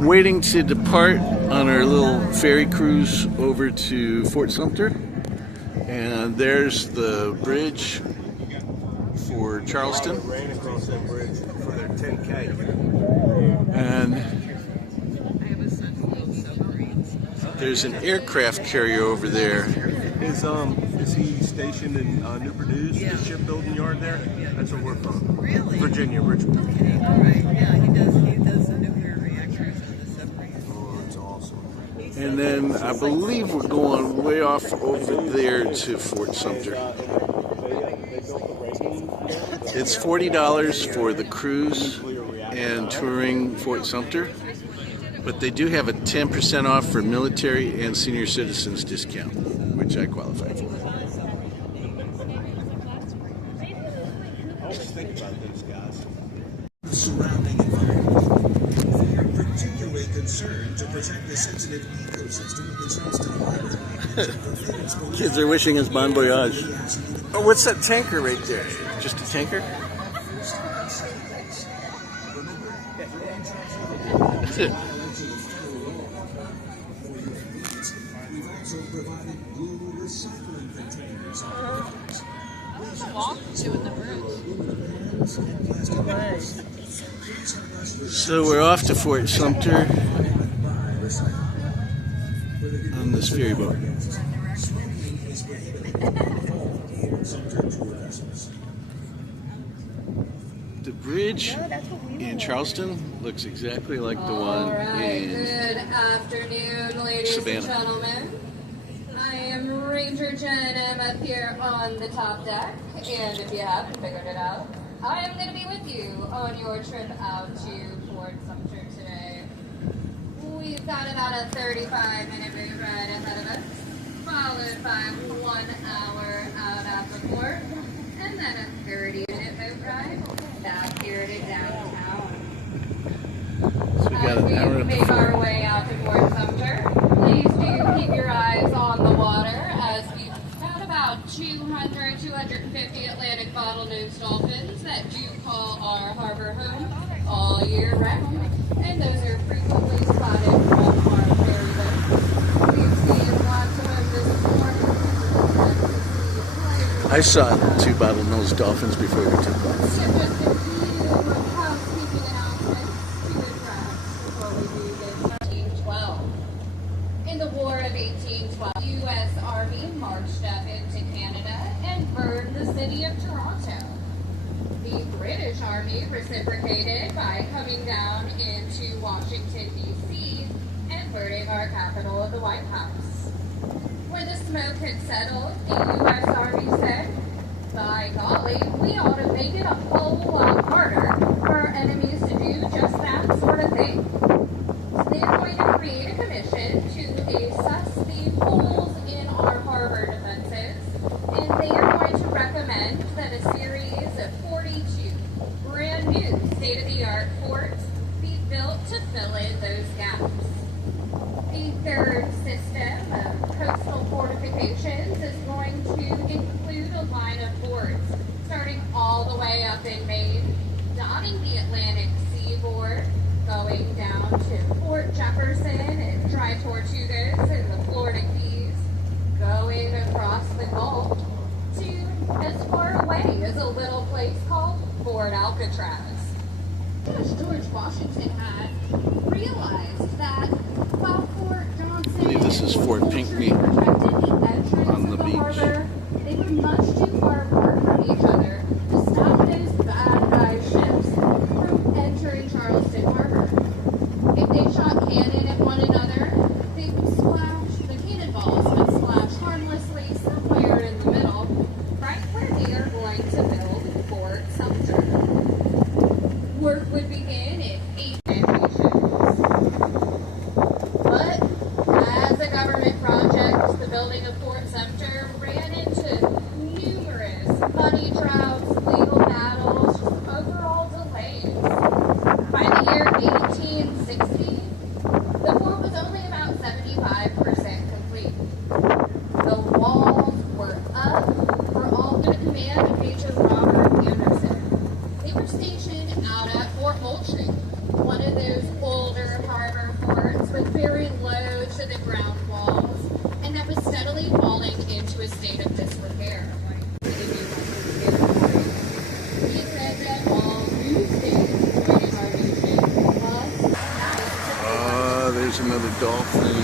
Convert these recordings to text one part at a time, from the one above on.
Waiting to depart on our little ferry cruise over to Fort Sumter. And there's the bridge for Charleston. And there's an aircraft carrier over there. Is he stationed in Newport News, the shipbuilding yard there? That's where we're from. Really? Virginia, Richmond. Okay, all right. Yeah, he does the nuclear reactors and the submarines. Oh, it's awesome. And then I believe we're going way off over there to Fort Sumter. It's $40 for the cruise and touring Fort Sumter, but they do have a 10% off for military and senior citizens discount, which I qualify for. I always think about those guys. The surrounding environment. They are particularly concerned to protect the sensitive ecosystem of the Charleston Harbor. Kids are wishing us bon voyage. Oh, what's that tanker right there? Just a tanker? We've also provided blue recycling containers. So we're off to Fort Sumter on this ferry boat. The bridge in Charleston looks exactly like the one in Good afternoon, ladies Savannah. and gentlemen. I am Ranger Jen. I'm up here on the top deck, and if you haven't figured it out, I am going to be with you on your trip out to Fort Sumter today. We've got about a 35-minute boat ride ahead of us, followed by 1 hour out at the port, and then a 30-minute boat ride back here to downtown. So we got an hour As we at the make our fort. way out to Fort Sumter, please do keep your eyes on the water as we've got about 200, 250 Atlantic bottlenose dolphins that do call our harbor home all year round. And those are frequently spotted from our ferry boats. We've seen lots of them this morning. I saw 2 bottlenose dolphins before we took off. So just a few housekeeping announcements to address before we do this. 1812. In the War of 1812, the U.S. Army marched up into Canada and burned the city of Toronto. The British Army reciprocated by coming down into Washington, D.C. and burning our capital of the White House. When the smoke had settled, the U.S. Army said, "By golly, we ought to make it a whole lot harder for our enemies to do just that sort of thing." So they're going to create a commission to assess the holes in our harbor defenses, and they are going to recommend that a series of 42 brand new state-of-the-art forts be built to fill in those gaps. The third system of coastal fortifications is going to include a line of forts starting all the way up in Maine, dotting the Atlantic seaboard, going down to Fort Jefferson and Tri-Tortugas in the Florida Keys, going across the Gulf to as far away as a little place called Fort Alcatraz. George Washington had realized that while Fort Johnson I believe this is Fort Pinckney on the beach. harbor, they were much too far apart from each other to stop those bad guy ships from entering Charleston Harbor. If they shot cannon at one another, they would splash, the cannonballs would splash harmlessly somewhere in the middle, right where they are going to build Fort Sumter. Work would begin in 8 nations. But as a government project, the building of Fort Sumter ran into very low to the ground walls and that was steadily falling into a state of disrepair. He said that all new states joining our nation must there's another dolphin.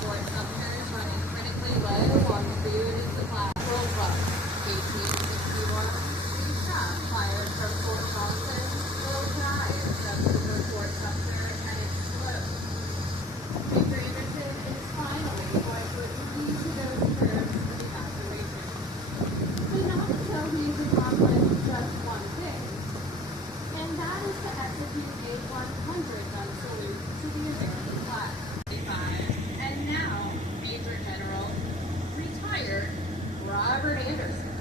Fort Sumter running critically low on food and supplies. World War 1861. Fired from Fort Sumter, little giant from Fort Sumter and its slope. Major Anderson is finally going to agree to those terms of evacuation. But not until he's accomplished just one thing, and that is to execute a 100 gun salute to the American flag. And now, Major General, retired Robert Anderson,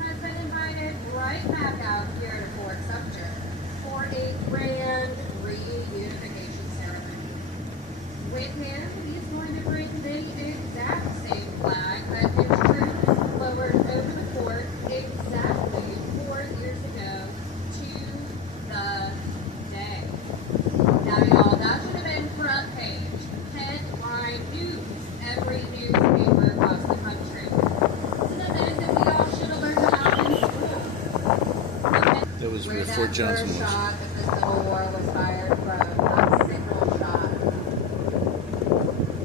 has been invited right back out here to Fort Sumter for a grand reunification ceremony. With him, he's going to bring the exact same flag that his troops lowered over the fort exactly 4 years ago to the day. Now, y'all, that should have been front page, headline news, every newspaper across the country. It's an event that we all should have learned about in school. That was Where where that Fort Johnson first was. shot that the Civil War was fired from, a signal shot.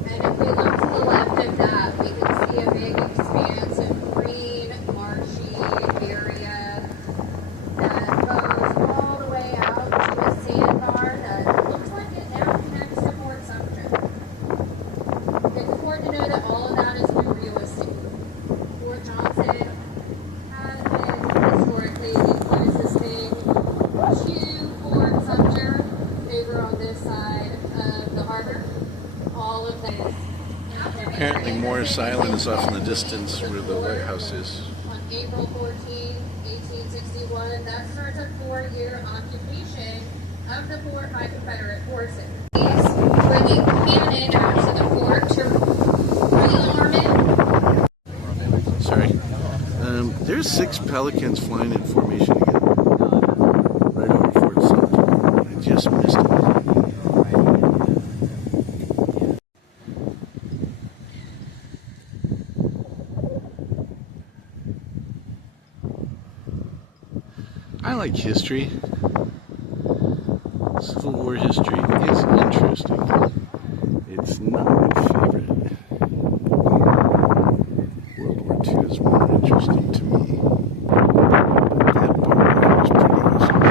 And if we look to the left of that, we can see a big expanse of green, marshy area that goes all the way out to a sandbar that looks like it now connects to Fort Sumter. It's important to know that all of that is new real estate. Fort Johnson has been historically the closest thing to Fort Sumter over on this side of the harbor. All of this. Apparently Morris Island is off in the distance where the White House is. On April 14, 1861, that starts a 4-year occupation of the fort by Confederate forces. Bringing cannon out to the fort to rearm it. Sorry. There's 6 pelicans flying in formation again. Right over Fort Sumter. I just missed it. I like history. Civil War history is interesting. It's not my favorite. World War II is more interesting to me. That part was pretty awesome.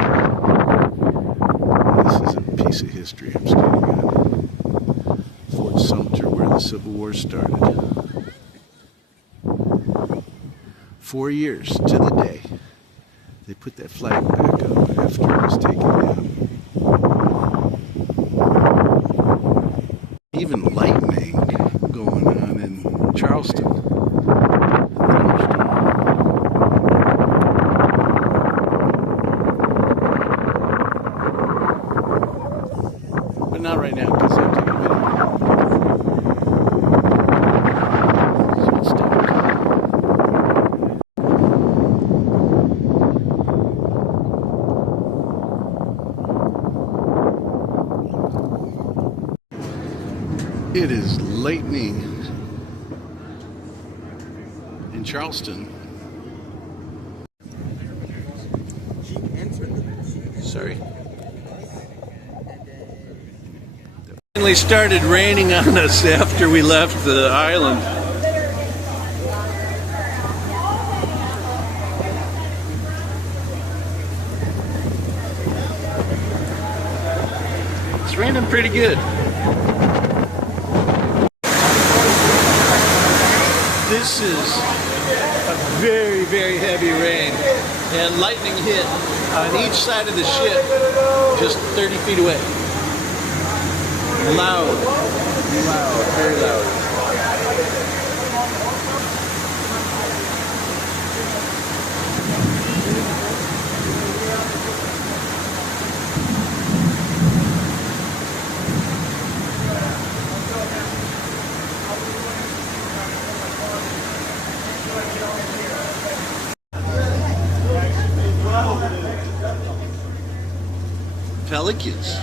This is a piece of history I'm standing on. Fort Sumter, where the Civil War started. 4 years to the day. They put that flag back up after it was taken down. Even lightning going on in Charleston. But not right now because I'm taking a video. So it's stopped. It is lightning in Charleston. Sorry. It finally started raining on us after we left the island. It's raining pretty good. This is a very, very heavy rain, and lightning hit on each side of the ship, just 30 feet away. Loud, very loud. pelicans.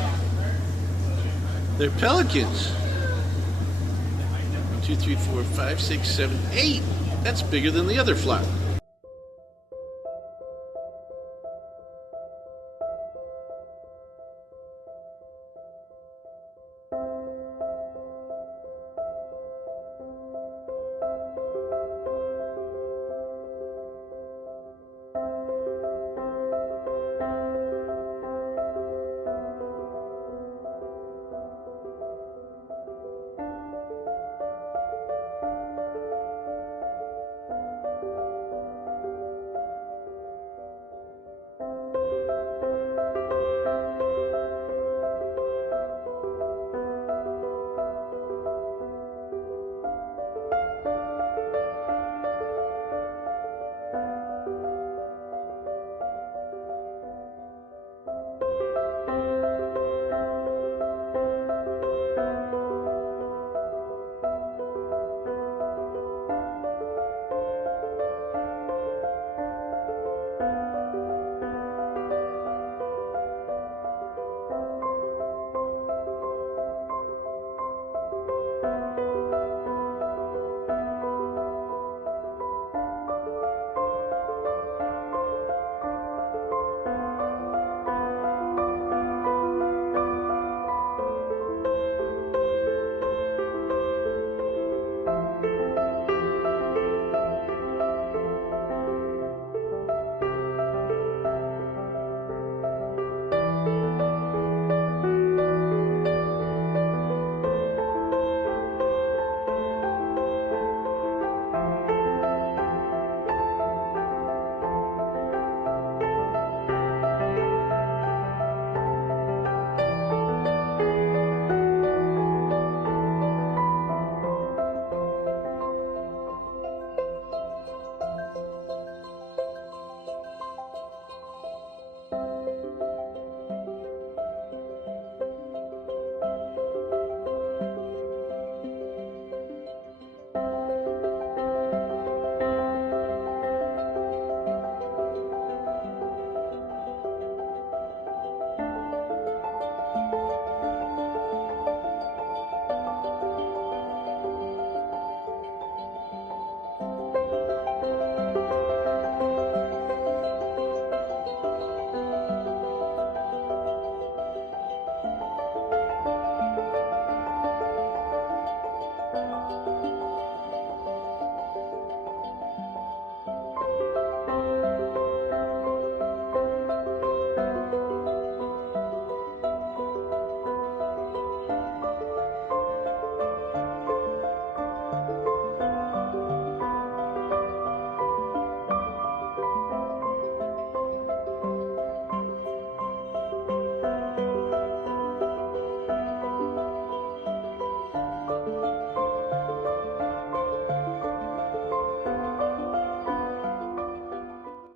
They're pelicans. 1, 2, 3, 4, 5, 6, 7, 8. That's bigger than the other flock.